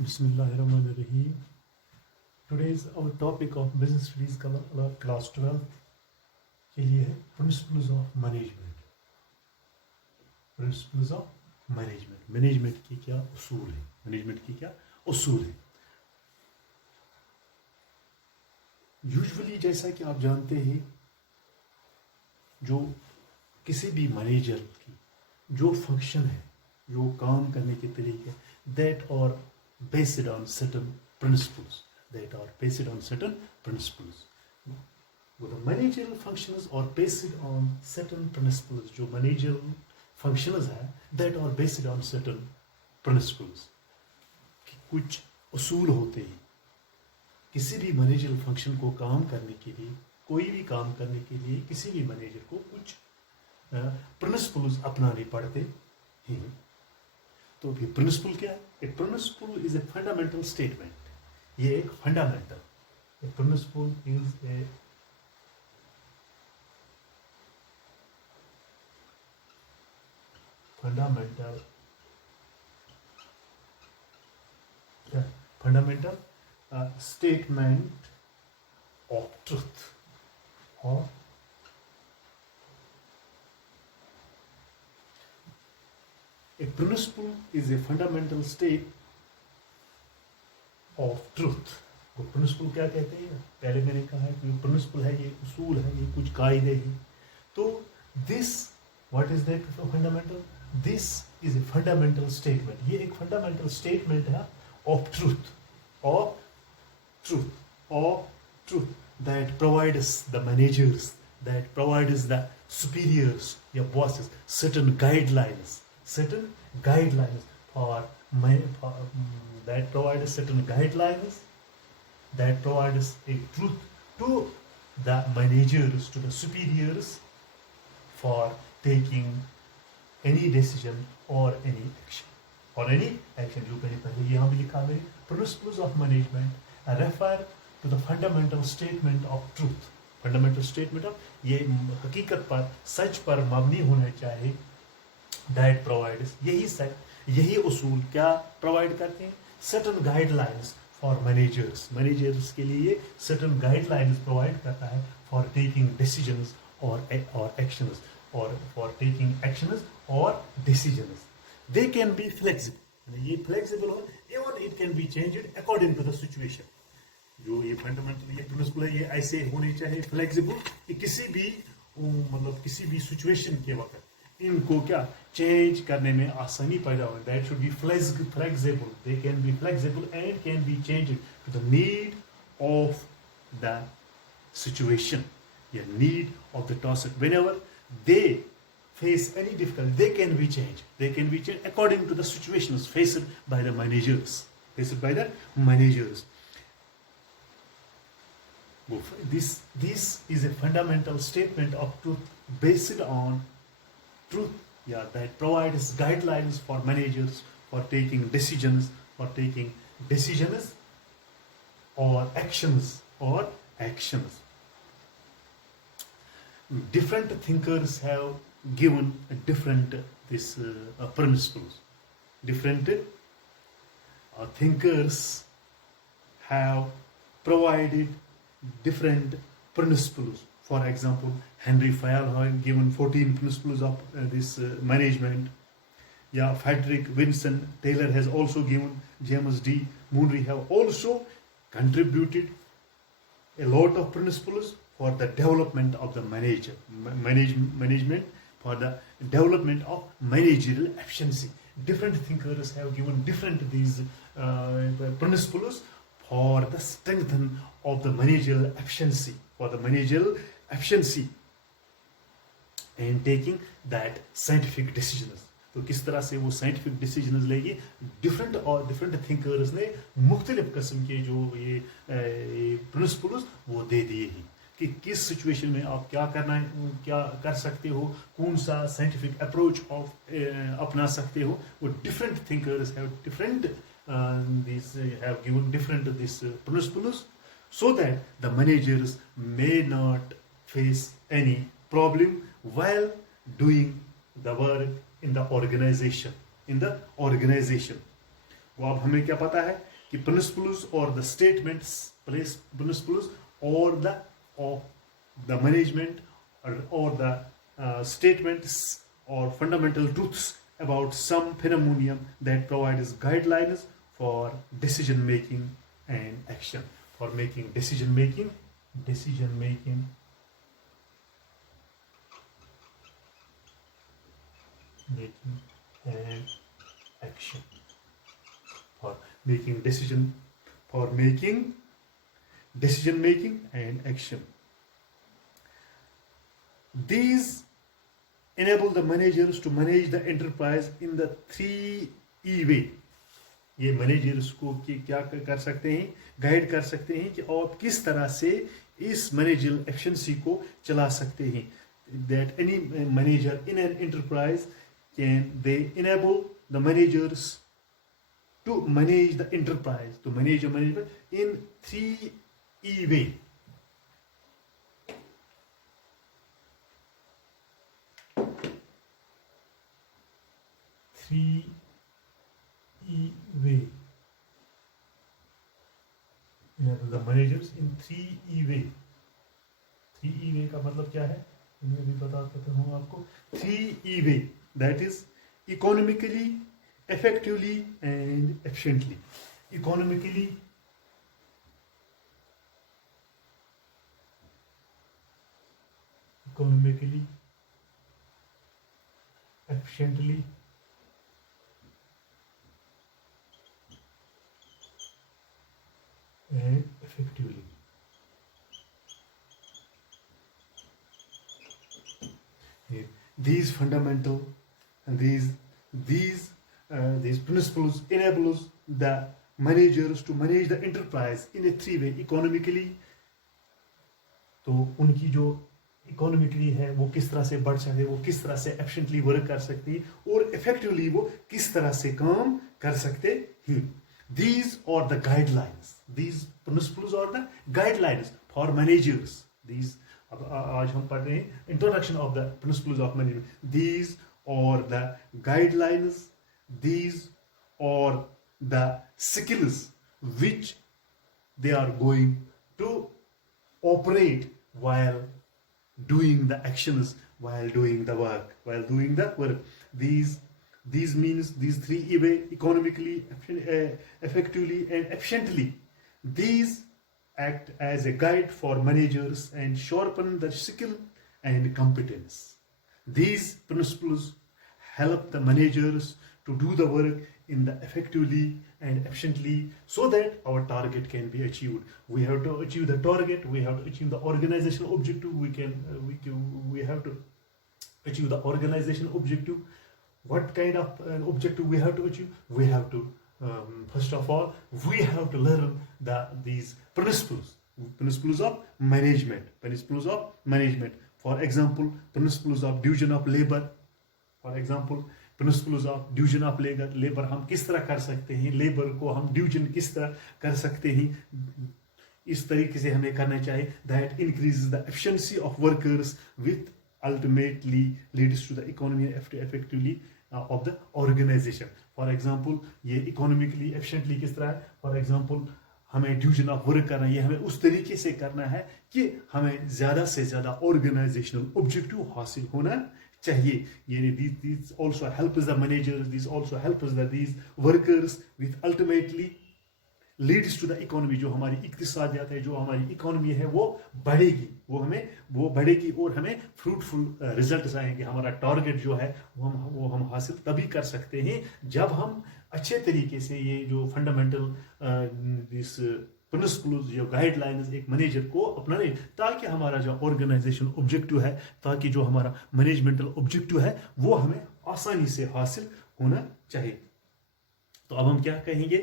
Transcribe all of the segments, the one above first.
Bismillahirrahmanirrahim. Today's our topic of business studies class 12 के लिए है principles of management. Principles of management, management की क्या उसूल है, मैनेजमेंट की क्या उसूल है। यूजुअली जैसा कि आप जानते हैं, जो किसी भी मैनेजर की जो फंक्शन है, जो काम करने के तरीके, that are based on certain principles. The managerial functions are based on certain principles. जो managerial functions है, that are based on certain principles. कुछ उसूल होते हैं। किसी भी मैनेजरियल फंक्शन को काम करने के लिए, कोई भी काम करने के लिए किसी भी मैनेजर को कुछ प्रिंसिपल्स अपनाने पड़ते हैं। तो ये प्रिंसिपल क्या है? A principle is a fundamental statement. ये एक fundamental, a principle is a fundamental statement of truth. और A principle is a fundamental state of truth. वो प्रिंसिपल क्या कहते हैं? पहले मैंने कहा है कि प्रिंसिपल है, ये उसूल है, ये कुछ कायदे हैं। तो this what is that fundamental? This is a fundamental statement. ये एक फंडामेंटल स्टेटमेंट है of truth, that provides the managers, that provides the superiors, your bosses, certain guidelines that provides certain guidelines that provides a truth to the managers, to the superiors, for taking any decision or any action. जो मैंने पहले यहाँ भी लिखा है, principles of management refer to the fundamental statement of truth. Fundamental statement of, ये हकीकत पर, सच पर मबनी होना चाहिए। दैट प्रोवाइड्स, यही उसूल क्या प्रोवाइड करते हैं? सर्टन गाइडलाइंस फॉर मैनेजर्स के लिए सर्टन गाइडलाइंस प्रोवाइड करता है फॉर टेकिंग डिसीजंस और एक्शंस, और फॉर टेकिंग एक्शंस और decisions. They can be flexible, ये फ्लेक्सिबल हो, even it can be changed according to the situation. जो ये फंडामेंटल ये प्रिंसिपल है, ये ऐसे होने चाहिए फ्लेक्सिबल कि किसी भी सिचुएशन के वक्त इनको क्या चेंज करने में आसानी पैदा हो। That should be flexible, they can be flexible and can be changed to the need of the situation या need of the task. Whenever they face any difficulty, they can be changed according to the situations faced by the managers. This is a fundamental statement of truth based on truth, that provides guidelines for managers for taking decisions or actions. Different thinkers have given different principles. Different thinkers have provided different principles. For example, Henry Fayol have given 14 principles of management. Frederick Winston Taylor has also given. James D. Mooney have also contributed a lot of principles for the development of the management, for the development of managerial efficiency. Different thinkers have given different principles for the strengthening of the managerial efficiency, and taking that scientific decisions. तो किस तरह से वो scientific decisions लेगी? Different thinkers ने मुख्तलिफ किस्म के जो ये प्रिंसिपल्स वो दे दिए हैं कि किस सिचुएशन में आप क्या कर सकते हो, कौन सा साइंटिफिक अप्रोच अपना सकते हो। वो different thinkers have given different principles so that the managers may not face any problem while doing the work in the organization. वो अब हमें क्या पता है कि principles or the statements, principles or the management or the statements or fundamental truths about some phenomenon that provides guidelines for decision making and action, for making decision making and action, for making decision making and action. These enable the managers to manage the enterprise in the 3E way. ये managers को क्या कर सकते हैं, guide कर सकते हैं कि आप किस तरह से इस मैनेजरल एफिशिएंसी को चला सकते हैं. That any manager in an enterprise they enable the managers to manage the enterprise, to manage the management in 3E way. The managers in 3E way. 3E way का मतलब क्या है, मैं भी बताता हूँ आपको. 3E way, that is economically, effectively and efficiently. Economically, efficiently and effectively. These fundamental and these principles enable the managers to manage the enterprise in a 3 way. Economically, तो उनकी जो इकोनॉमिकली है वो किस तरह से बढ़ सकती है, वो किस तरह से एफिशिएंटली वर्क कर सकती है, और इफेक्टिवली वो किस तरह से काम कर सकते हैं. These are the guidelines. These principles are the guidelines for managers. These अब आज हम पढ़ रहे हैं introduction of the principles of management. These are the guidelines. These are the skills which they are going to operate while doing the actions, while doing the work. These means these 3 way: economically, effectively and efficiently. These act as a guide for managers and sharpen the skill and competence. These principles help the managers to do the work in the effectively and efficiently so that our target can be achieved. We have to achieve the target, we have to achieve the organizational objective, we have to achieve the organizational objective. What kind of an objective we have to achieve? We have to first of all we have to learn these principles of management. For example, principles of division of labor. Principles of division of labour हम किस तरह कर सकते हैं, labour को हम division किस तरह कर सकते हैं, इस तरीके से हमें करना चाहिए. That increases the efficiency of workers with ultimately leads to the economy effectively of the organisation. For example ये इकोनॉमिकली एफिशिएंटली किस तरह है. फॉर एग्जांपल हमें डिवीजन ऑफ वर्क करना है, ये हमें उस तरीके से करना है कि हमें ज़्यादा से ज़्यादा ऑर्गेनाइजेशनल ऑब्जेक्टिव हासिल होना चाहिए. यानी these also helps the managers, these also helps these workers with ultimately leads to the economy. जो हमारी इक्तिसादियात है, जो हमारी इकोनॉमी है वो बढ़ेगी, वो बढ़ेगी और हमें फ्रूटफुल रिजल्ट्स आएंगे. हमारा टारगेट जो है वो हम हासिल तभी कर सकते हैं जब हम अच्छे तरीके से ये जो फंडामेंटल दिस प्रिंसिपल्स, जो गाइडलाइंस एक मैनेजर को अपनाने, ताकि हमारा जो ऑर्गेनाइजेशन ऑब्जेक्टिव है, ताकि जो हमारा मैनेजमेंटल ऑब्जेक्टिव है वो हमें आसानी से हासिल होना चाहिए. तो अब हम क्या कहेंगे.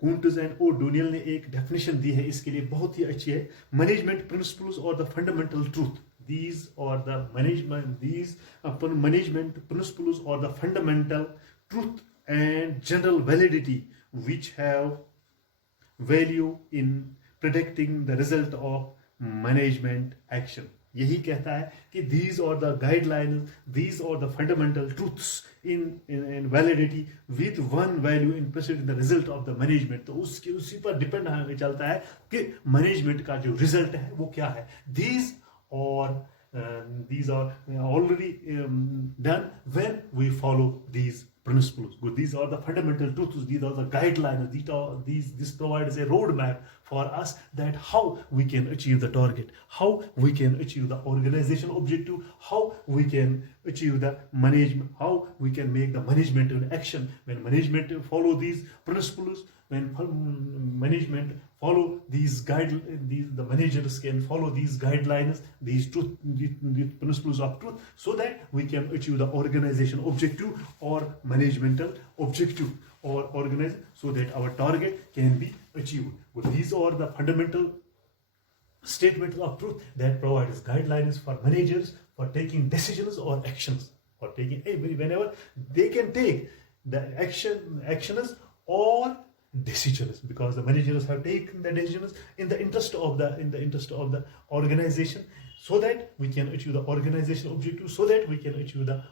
कुंटज एंड ओडोनियल ने एक डेफिनेशन दी है इसके लिए, बहुत ही अच्छी है. मैनेजमेंट प्रिंसिपल्स और the fundamental truth. These are the management principles or the fundamental truth and general validity which have value in predicting the result of management action. यही कहता है कि these are the guidelines, these are the fundamental truths in validity with one value in pursuit the result of the management. तो उसके उसी पर depend चलता है कि मैनेजमेंट का जो रिजल्ट है वो क्या है. These are already done when we follow these principles. Good. These are the fundamental truths. These are the guidelines. This provides a roadmap for us that how we can achieve the target, how we can achieve the organizational objective, how we can achieve the management, how we can make the management in action. When management follow these principles, when management follow these the managers can follow these guidelines, these principles of truth, so that we can achieve the organization objective or managemental objective or organize, so that our target can be achieved. But these are the fundamental statements of truth that provides guidelines for managers for taking decisions or actions, or taking whenever they can take the actions or decisions, because the managers have taken the decisions in the interest of the organization, so that we can achieve the organizational objective, so that we can achieve the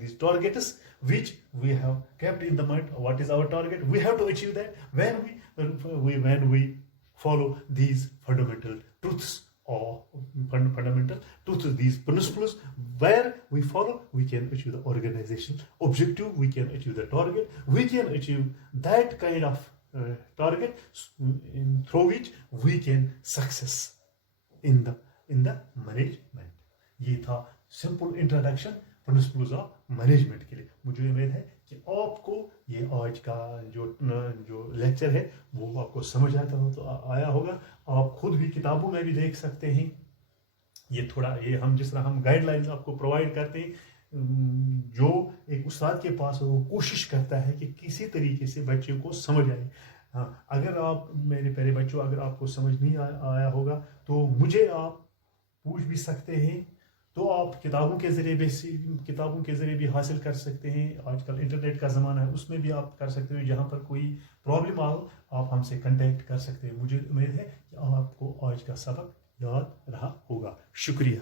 these targets which we have kept in the mind. What is our target? We have to achieve that when we follow these fundamental truths, or fundamental truths, these principles, where we follow, we can achieve the organizational objective, we can achieve the target, we can achieve that kind of target through which we can success in the management. ये था simple introduction principles of management के लिए. मुझे उम्मीद है कि आपको ये आज का जो लेक्चर है वो आपको समझ आया होगा. आप खुद भी किताबों में भी देख सकते हैं. ये हम जिस तरह हम गाइडलाइंस आपको प्रोवाइड करते हैं, जो एक उस्ताद के पास वो कोशिश करता है कि किसी तरीके से बच्चे को समझ आए. हाँ, अगर आप मेरे प्यारे बच्चों, अगर आपको समझ नहीं आया होगा तो मुझे आप पूछ भी सकते हैं. तो आप किताबों के ज़रिए भी हासिल कर सकते हैं. आजकल इंटरनेट का ज़माना है, उसमें भी आप कर सकते हो. जहाँ पर कोई प्रॉब्लम हो आप हमसे कांटेक्ट कर सकते हैं. मुझे उम्मीद है कि आपको आज का सबक याद रहा होगा. शुक्रिया.